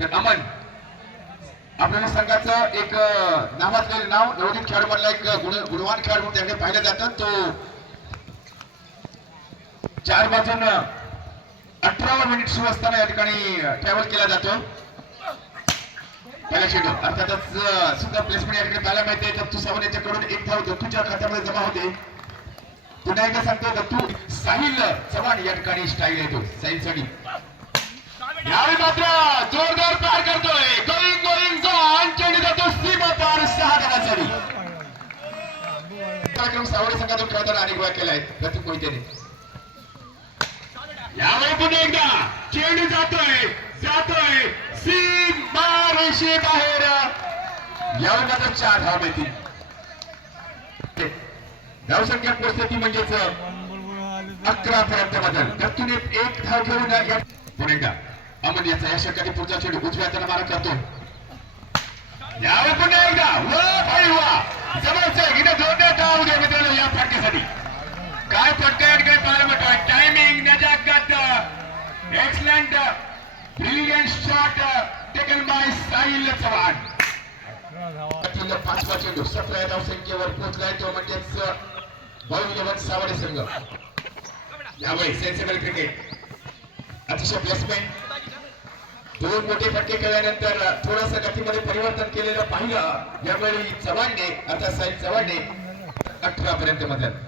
तर अमन आपल्याला संघाचं एक अं, नावाजलेलं नाव नवोदित खेळाडू म्हणला एक गुण गुणवान खेळाडू म्हणून त्याकडे पाहिलं जातं. तो चार बाजून अठरावा मिनिट सुरू असताना या ठिकाणी ट्रॅव्हल केला जातो. त्याला चेंडू अर्थातच सुद्धा प्लेसमेंट या ठिकाणी पाहायला मिळते. दत्तू सावंत याच्याकडून एक धाव दत्तूच्या खात्यामध्ये जमा होते. पुन्हा एकदा सांगतो दत्तू साहिल चव्हाण या ठिकाणी स्टाईल येतो. साहिलसाठी यावेळी मात्र संघातून खेळताना अनेक वेळा केलाय. प्रतीक मोहितेने यावेळी पुन्हा एकदा चेंडू जातोय जातोय. सीमा रेषे बाहेर. यावेळी मात्र चार धाव मिळतील. धावसंख्या पोहोचते ती म्हणजेच अकरा पर्यंत बदल. दत्तूने एक धाव घेऊन पुन्हा एकदा. अमन याचा या षटकाने पुढचा चेंडू उजव्या हाताने मारा करतो यावेळी पुन्हा एकदा. वा भाई वा जबरदस्त इथे जोरदार धाव मित्रांनो या फटक्यासाठी काय फटका काय पाहायला timing Nazakat excellent brilliant shot taken by Sahil Chavan. पाचवा चेंडू सतरा धाव संख्येवर पोहोचलाय. तो म्हणजेच भाऊ सावडे संघ. यावेळी सेन्सिबल क्रिकेट अतिशय प्लेसमेंट दोन मोठे फटके केल्यानंतर थोडस गतीमध्ये परिवर्तन केलेलं पाहिलं. यावेळी चव्हाणने अर्थात साहिल चव्हाणने अठरा पर्यंत मदत.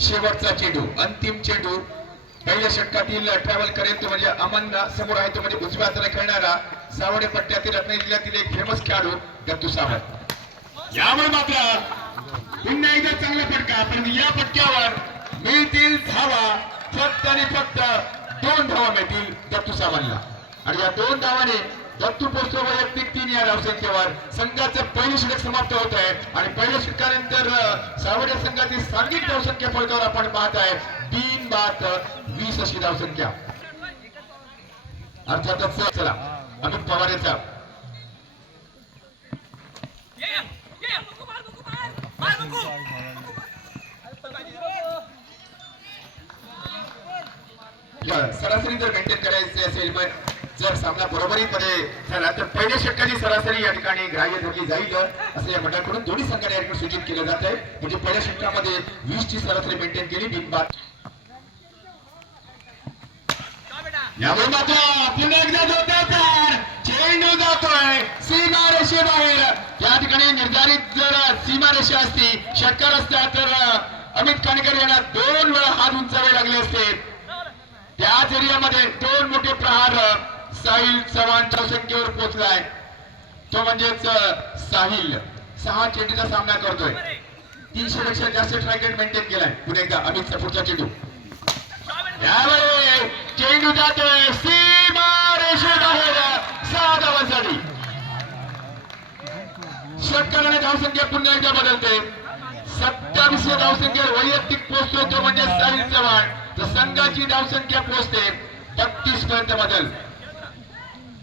शेवटचा चेंडू अंतिम चेंडू. पहिल्या षटकातील ट्रॅव्हल करेल तो म्हणजे अमन समोर आहे तो म्हणजे उजव्या हाताने खेळणारा सावडे पट्ट्यातील रत्नागिरी जिल्ह्यातील एक फेमस खेळाडू दत्तू सावंत. यामुळे मात्र पुन्हा एकदा चांगला फटका पण या फटक्यावर मिळतील धावा. फक्त आणि फक्त दोन धावा मिळतील दत्तू सावंतला. आणि या दोन धावाने दत्तू वैयक्तिक तीन या धावसंख्येवर संघाचं पहिलं षटक समाप्त होत आहे. आणि पहिल्या षटकानंतर सावड्या सावडे संघाची सांघिक धावसंख्या फलकावर आपण पाहत आहे. तीन बात वीस अशी धावसंख्या अर्थातच चला अमित पवार याचा. सरासरी जर मेंटेन करायचे असेल पण जर सामना बरोबरीमध्ये झाला तर पहिल्या षटकाची सरासरी या ठिकाणी ग्राह्य धरली जाईल असं या मंडळाकडून दोन्ही संघाने या ठिकाणी सूचित केलं जात आहे. म्हणजे पहिल्या षटकामध्ये वीस ची सरासरी मेंटेन केली बिनबाद यामुळे मात्र पुन्हा एकदा जोरदार चेंडू जातोय. सीमा रेषेबाहेर या ठिकाणी निर्धारित जर सीमा रेषा असती षटकार असता तर अमित काणेकर यांना दोन वेळा हात उंचावे लागले असते. त्याच एरियामध्ये दोन मोठे प्रहार साहिल सर्वांच्या संख्येवर पोहोचलाय. तो म्हणजेच साहिल. सहा चेंडूचा सामना करतोय. तीनशे पेक्षा जास्त स्ट्राईक मेंटेन केलाय. पुन्हा एकदा अमितचा पुढचा चेंडू. यावेळी चेंडू जातोय सीमा रेषेबाहेर सहा धावांसाठी. षटकाराने धावसंख्या पुन्हा एकदा बदलते. सत्तावीसशे धावसंख्येवर वैयक्तिक पोहोचतो तो म्हणजे साहिल चव्हाण. तर संघाची धावसंख्या पोहोचते. बत्तीस पर्यंत बदल.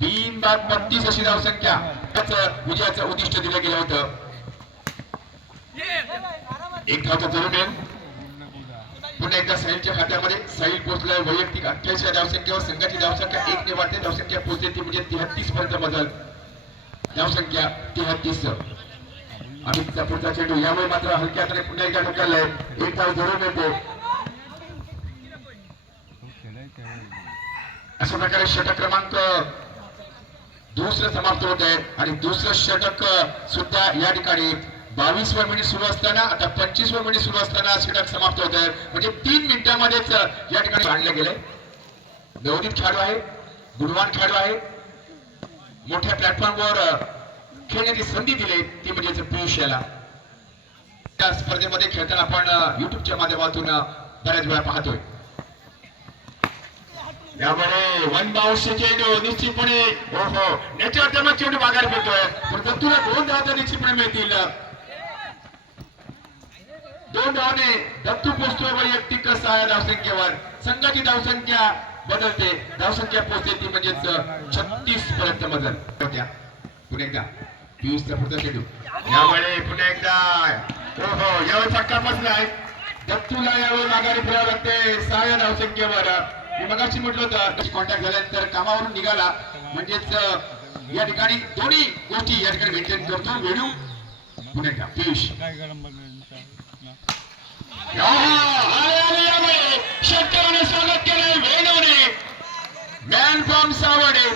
तीन बाद बत्तीस अशी धावसंख्या त्याच विजयाचं उद्दिष्ट दिलं गेलं होतं. एक धावचा तर जरूर पुन्हा एकदा साहिलच्या खात्यामध्ये साहिल पोहोचलाय. वैयक्तिक अठ्ठ्याऐंशी धावसंख्येवर संघाची धावसंख्या एक ने वाढते. धावसंख्या पोहोचते ती म्हणजे तेहतीस पर्यंत बदल. धावसंख्या तेहतीस. आणि पुढचा चेंडू यामुळे मात्र हलक्या हाताने पुन्हा एकदा ढकललाय. एक धाव जरूर मिळते. अशा प्रकारे षटक क्रमांक दुसरं समाप्त होत आहे. आणि दुसरं षटक सुद्धा या ठिकाणी बावीसवा मिनिट सुरू असताना आता पंचवीसवा मिनिट सुरू असताना षटक समाप्त होत आहे. म्हणजे तीन मिनिटांमध्येच या ठिकाणी आणलं गेलंय. नवनीत खेळाडू आहे गुणवान खेळाडू आहे. मोठ्या प्लॅटफॉर्मवर खेळण्याची संधी दिली ती म्हणजे पियुष याला. त्या स्पर्धेमध्ये खेळताना आपण युट्यूबच्या माध्यमातून बऱ्याच वेळा पाहतोय. यामुळे वन बाउन्सचे चेंडू निश्चितपणे ओहो याच्यावर त्यामुळे चेंडू माघार फेकतोय पण दत्तूला दोन धावता निश्चितपणे मिळतील. दोन धावने दत्तू पोचतोय वैयक्तिक सहा धावसंख्येवर? संघाची धावसंख्या बदलते. धावसंख्या पोचते ती म्हणजेच छत्तीस पर्यंत बदल. होत्या. पुन्हा एकदा. पियुषचा पुढचा चेंडू यामुळे पुन्हा एकदा ओहो यावेळी फटका बसलाय. दत्तूला यावेळी माघारी फिरावं लागते. सहाव्या धावसंख्येवर. मी मगाशी म्हटलं होतं कॉन्टॅक्ट झाल्यानंतर कामावरून निघाला. म्हणजेच या ठिकाणी दोन्ही गोष्टी या ठिकाणी मेंटेन करतो. वेळू पुन्हा पियुष. काय शेतकऱ्याने स्वागत केले वेणूने. Man from Sawade.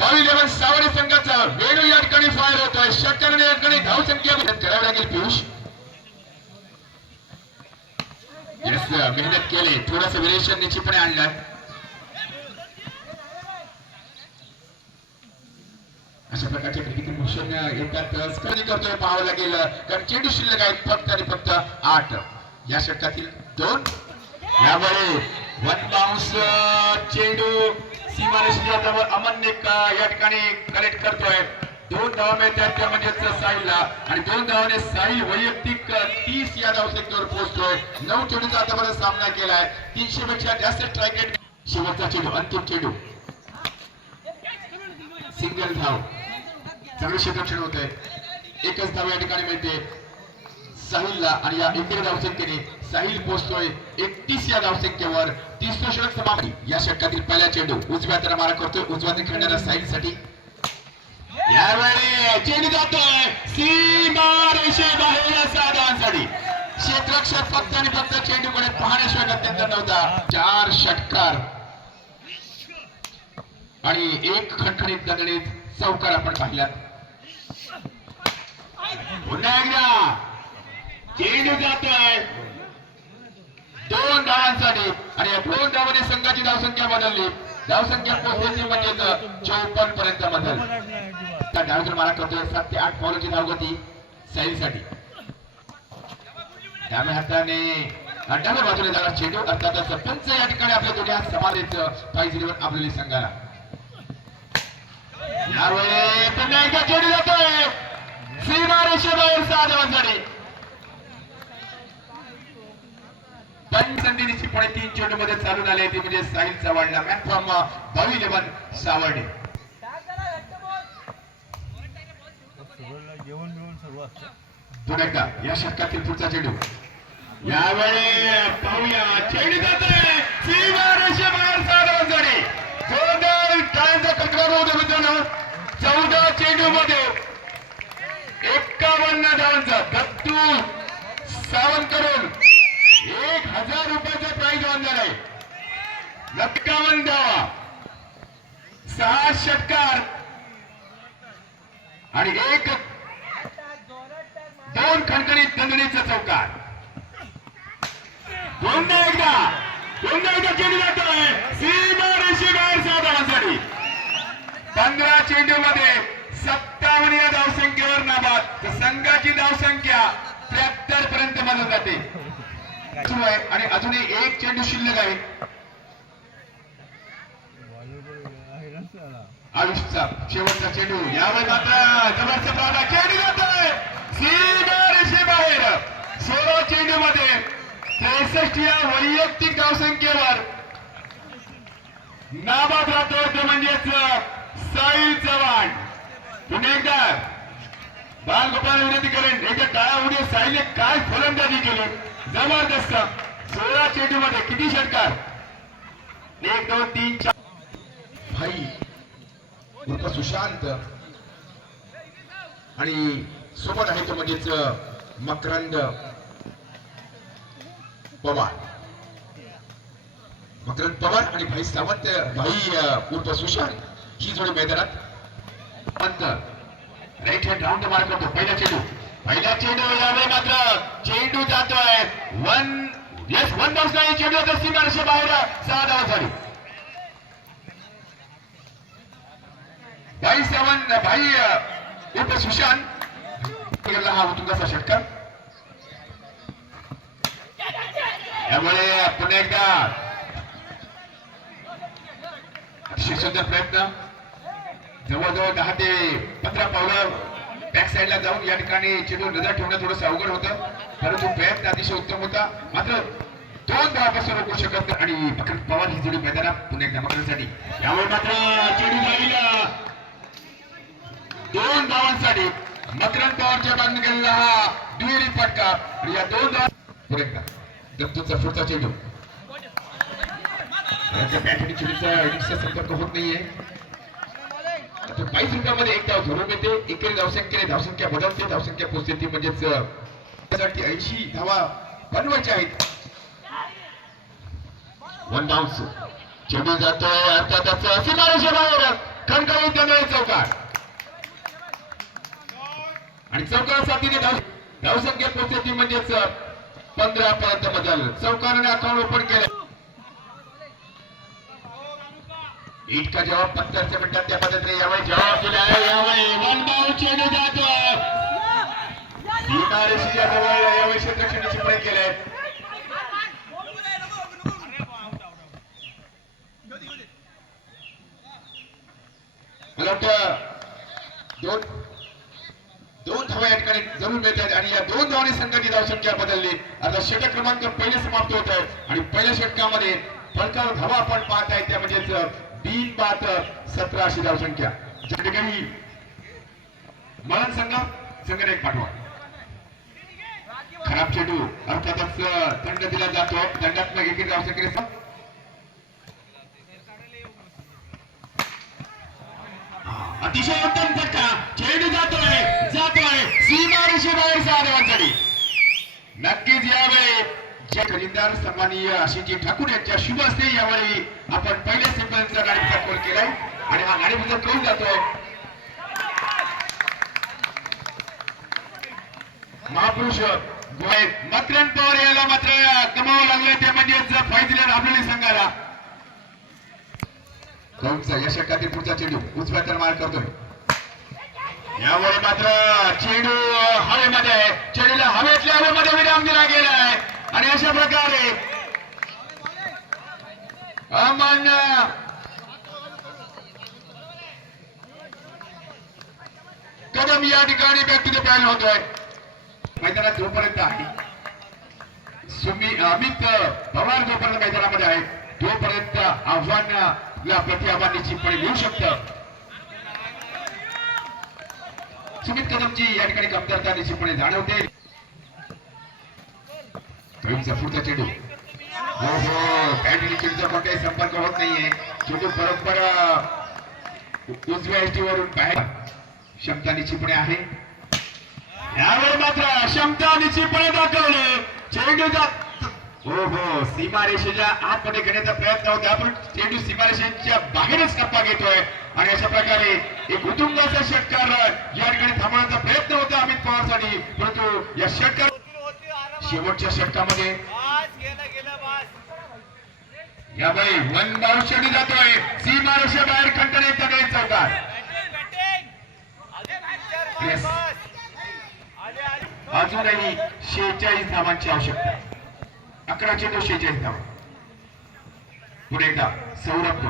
बावीस लेवल सावडे संघाचा वेणू या ठिकाणी फायर होतोय. शेतकऱ्याने या ठिकाणी धाव संख्या करावी लागेल पियुष. येस मेहनत केली. थोडस विरेशन निश्चितपणे आणलं. अशा प्रकारचे क्रिकेट मोशन येतात. स्पर्धी करतोय पाहावं लागेल कारण चेंडू शिल्लक आहेत. फक्त आणि फक्त आठ. या षटकातील दोन. यामुळे वन बाउन्स चेंडू सीमारेषेच्या जवळ अमन या ठिकाणी कलेक्ट करतोय. दोन धावा त्यांच्या म्हणजे साईला आणि दोन धावाने साई वैयक्तिक तीस या धावसंख्येवर पोहोचतोय. नऊ चेंडूचा आतापर्यंत सामना केलाय. तीनशे पेक्षा जास्त स्ट्राईक शेवटचा चेंडू अंतिम चेंडू. सिंगल धाव. चांगले क्षेत्रक्षण होत आहे एकच धाव या ठिकाणी मिळते. साहिलला आणि या एकेरी धावसंख्येने साहिल पोहोचतोय. एकतीस या धावसंख्येवर तिसरं षटक समाप्ती. या षटकातील पहिला चेंडू उजव्या तर मारा करतोय. उजव्या खेळणाऱ्या साहिलसाठी यावेळी चेंडू जातोय. सीमा रेषे बाहेर या सहा फक्त आणि फक्त चेंडूकडे पाहण्याशिवाय नव्हता. चार षटकार. आणि एक खणखणीत दणदणीत चौकार आपण पाहिलात पुन्हा एकदा. चेंडू जातोय. दोन धावांसाठी. आणि या दोन धावांनी संघाची धावसंख्या बदलली. धावसंख्या पोहोचली म्हणजे चौपन्न पर्यंत बदल. त्या डावीकडे मारा करतोय. सात ते आठ बॉलची धावगती साईलसाठी डाव्या हाताने डाव्या बाजूने जाणार चेंडू. अर्थातच पंच या ठिकाणी आपल्या दोन्ही हात पाहिजे आपल्याला संघाला. यावेळी पुन्हा एकदा चेंडू जातोय. सीमा सहा धावांसाठी पण संधी तीन चेंडू मध्ये चालून आले ते म्हणजे साहिल चव्हाणला मॅन फ्रॉम भावी लेवन सावर्डे. पुन्हा एकदा या षटकातील पुढचा चेंडू यावेळी पाहूया चेंडू जाते सीमा रेषेबाहेर सहा धावांसाठी जोरदार टाळ्यांचा कडकडाट होतो मित्रांनो. चौदा चेंडू मध्ये एक्कावन्न धावांचा दत्तू सावंतकडून एक हजार रुपयाचा प्राईज ऑन झालाय एक्कावन्न धावा. सहा षटकार. आणि एक दोन खणखणीत दंडणीचा चौकार. दोनदा एकदा दोनदा एकदा चेंडू जातोय सीमा रेषेबाहेर सहा धावांसाठी पंधरा चेंडूमध्ये सत्तावन्न या धावसंख्येवर नाबाद. तर संघाची धावसंख्या त्र्याहत्तर पर्यंत मदत जाते. सुरू आहे आणि अजूनही एक चेंडू शिल्लक आहे. आयुषचा शेवटचा चेंडू. यावेळी मात्र जबरदस्त चेंडू जातोय रेषे बाहेर सोळा चेंडू त्रेसष्ट या वैयक्तिक धावसंख्येवर नाबाद राहतो तो म्हणजेच साईल चव्हाण. पुन्हा एकदा बालगोपाल विनंती करेन एकदा टाळा उडी साहिलने काय फलंदाजी केली? जबरदस्त. सोळा चेंडू मध्ये किती षटकार? एक दोन तीन चार. भाई उर्फ सुशांत. आणि सोबत आहे तो म्हणजेच मकरंद पवार. मकरंद पवार आणि भाई सावंत भाई उर्फ सुशांत ही जोडी मैदानात पंत राईट हँड राऊंड मार करतो पहिला चेंडू. पहिला चेंडू यावेळी मात्र. चेंडू जातोय. वन येस वन बाउन्स नाही. चेंडू जातो सीमारेषे बाहेर सहा धावा झाली. भाई सावंत भाई अं, उर्फ सुशांत गेला हा उतुंगाचा षटकार त्यामुळे पुन्हा एकदा अतिशय सुंदर प्रयत्न जवळजवळ दहा ते पंधरा पावलं बॅक साईडला जाऊन या ठिकाणी चेंडू नजर ठेवणं थोडंसं अवघड होतं. परंतु प्रयत्न अतिशय उत्तम होता. मात्र दोन धावापासून रोखू शकत आणि मकर पवार ही जोडी मैदानात पुन्हा एकदा मकरांसाठी यामुळे मात्र चेंडू झालेला दोन धावांसाठी मकरंद पवारच्या बांधून गेलेला हा दुहेरी फटका. या दोन धावा पुढे दत्तूचा पुढचा चेंडू. चेंडूचा संपर्क होत नाहीये. आता बावीस रुपयामध्ये एक धाव धरून येते. एकेरी धावसंख्येने धावसंख्या बदलते. धावसंख्या पोचते ती म्हणजेच त्यासाठी ऐंशी धावा बनवायच्या आहेत. वन बाउन्स चेंडू जातोय. अर्थातच सीमारेषे खणखणीत चौकार. आणि चौकार साथीने धाव धावसंख्या ती म्हणजेच पंधरा पर्यंत बदल. चौकाराने अकाउंट ओपन केलं. इतका जवाब पत्तरच्या मिनिटात त्या पद्धतीने यावेळी जवाब दिला आहे यावेळी वन चेंडू सीमारेषेच्या जवळ यावेळी क्षेत्रक्षणाची केले मला वाटतं दोन दोन धावा या ठिकाणी जरूर मिळतात आणि या दोन धावांनी संघाची धावसंख्या बदलली आता षटक क्रमांक पहिले समाप्त होत आहे. आणि पहिल्या षटकामध्ये फलकावर धावा आपण पाहत आहे त्या म्हणजेच तीन बाद सतरा अशी धावसंख्या ज्या ठिकाणी मरण संघ संघाने एक पाठवा. खराब चेंडू अर्थातच दंड दिला जातो. दंडात्मक एकेरी धावसंख्येने अतिशय उत्तम फटका. चेंडू जातोय जातोय. सीमा बाहेर सहा नक्कीच यावेळी जे खजिनदार सन्माननीय आशिजी ठाकूर यांच्या शुभ असते यावेळी आपण पहिल्या सिंपलचा गाडीचा कॉल केलाय आणि हा गाडीचा कळून जातो. महापुरुष गोय पवार याला मात्र कमावं लागले ते म्हणजेच फायदिले राबलेली संघाला. कौलचा या पुढचा चेंडू उजव्या तर मार करतोय. यावर मात्र चेंडू हवेमध्ये आहे. चेंडूला हवेतल्या हवेमध्ये विराम दिला गेलाय आणि अशा प्रकारे अमान्य कदम या ठिकाणी बॅक टू द पॅन होतोय मैदानात जोपर्यंत आहे सुमी अमित पवार जोपर्यंत मैदानामध्ये आहे तोपर्यंत आव्हान आव्हानाला प्रति आव्हान निश्चितपणे मिळू शकतं सुमित कदमची या ठिकाणी कमतरता निश्चितपणे जाणवते. प्रवीणचा पुढचा चेंडू. हो हो पॅन्टली चेंडूचा कोणताही संपर्क होत नाहीये. चेंडू परंपरा उजव्या एसटीवरून बाहेर. क्षमता निश्चितपणे आहे. यावर मात्र क्षमता निश्चितपणे दाखवले. चेंडू जात हो हो सीमारेषेच्या आतमध्ये घेण्याचा प्रयत्न होता पण चेंडू सीमारेषेच्या बाहेरच टप्पा घेतोय आणि अशा प्रकारे एक उतुंगाचा षटकार या ठिकाणी थांबवण्याचा प्रयत्न होता अमित पवारसाठी परंतु या षटकार शेवटच्या षटकामध्ये यावेळी वन बाउंड चेंडू जातोय सीमारेषे बाहेर खंडन नाही चौकार Yes. अजूनही शेहेचाळीस धावांची आवश्यकता अकरा चेंडू शेहेचाळीस धाव पुढे एकदा सौरभ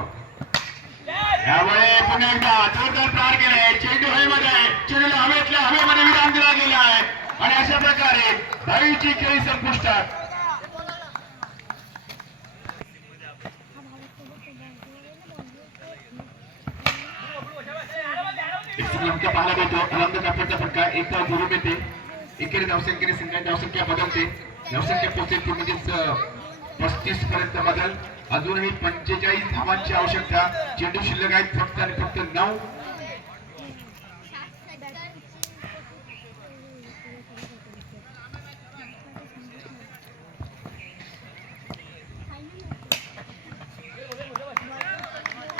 यावेळी पुन्हा एकदा जोरदार प्रहार केलाय चेंडू हवेमध्ये आहे चेंडूला हवेतल्या हवेमध्ये विराम दिला गेला आहे. आणि अशा प्रकारे दहावीची खेळी संपुष्टात. एक पाहायला मिळतो. अलंद कापडचा फटका एक धाव दुरून येते. एकेरी धावसंख्येने संख्या धावसंख्या बदलते. धावसंख्या पोहोचेल ती म्हणजेच पस्तीस पर्यंत बदल. अजूनही पंचेचाळीस धावांची आवश्यकता. चेंडू शिल्लक आहेत फक्त आणि फक्त नऊ.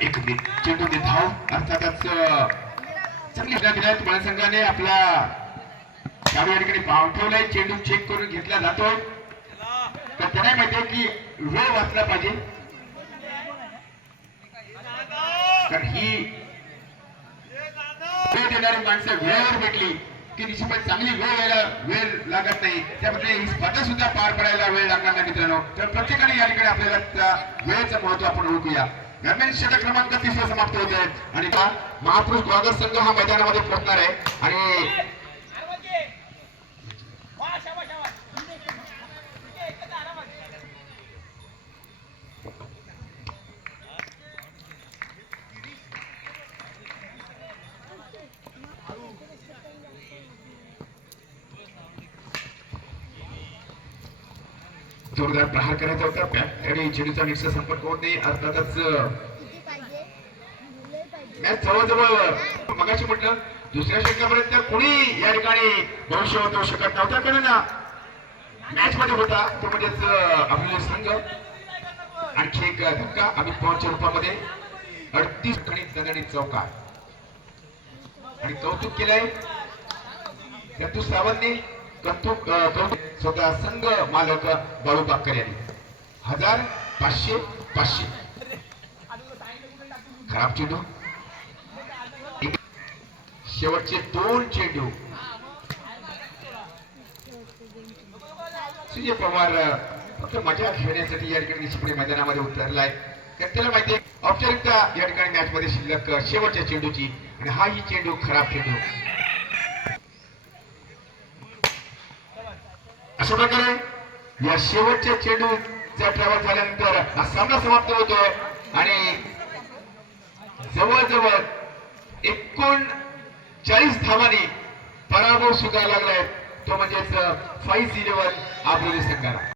एक चेंडू दे धाव अर्थातच चांगली सुद्धा संघाने आपला त्यामुळे या ठिकाणी भाव ठेवलाय चेंडू चेक करून घेतला जातोय. तर त्यांना माहितीये की वेळ वाचला पाहिजे. तर ही वेळ देणारी माणसं वेळेवर भेटली. की निश्चितपणे चांगली वेळ यायला वेळ लागत नाही. त्यामध्ये ही स्पर्धा सुद्धा पार पडायला वेळ लागणार नाही मित्रांनो. तर प्रत्येकाने या ठिकाणी आपल्याला त्या वेळेचं महत्त्व आपण ओळखूया. दरम्यान षटक क्रमांक तिसरा समाप्त होत आहे आणि का महापुरुष द्वादश संघ हा मैदानामध्ये पोहोचणार आहे. आणि जोरदार प्रहार करायचा होता. बॅट आणि चेडूचा नीटचा संपर्क होत नाही. अर्थातच मॅच जवळजवळ मगाशी म्हटलं दुसऱ्या षटकापर्यंत कुणी या ठिकाणी भविष्य होतो शकत नव्हता. कारण मॅच मध्ये होता. तो म्हणजेच आपले संघ. आणखी एक धक्का. अमित पवारच्या रूपामध्ये अडतीस ठिकाणी दणदणीत चौका आणि कौतुक केलंय. कौतुक सावंतने कौतुक स्वतः संघ मालक बाळू बाकर यांनी. हजार पाचशे पाचशे. खराब चेंडू. शेवटचे दोन चेंडू. सुजय पवार फक्त मजा खेळण्यासाठी या ठिकाणी निश्चितपणे मैदानामध्ये उतरलाय. कारण त्याला माहिती औपचारिकता या ठिकाणी मॅच मध्ये शिल्लक शेवटच्या चेंडूची. आणि हा ही चेंडू खराब चेंडू. अशा प्रकारे या शेवटच्या चेंडूचा ट्रॅव्हल झाल्यानंतर हा सामना समाप्त होतो आणि जवळजवळ एकोण चाळीस धावांनी पराभव स्वीकारायला लागलाय. तो म्हणजेच फाईव्ह झिरोवर आबोली संघाला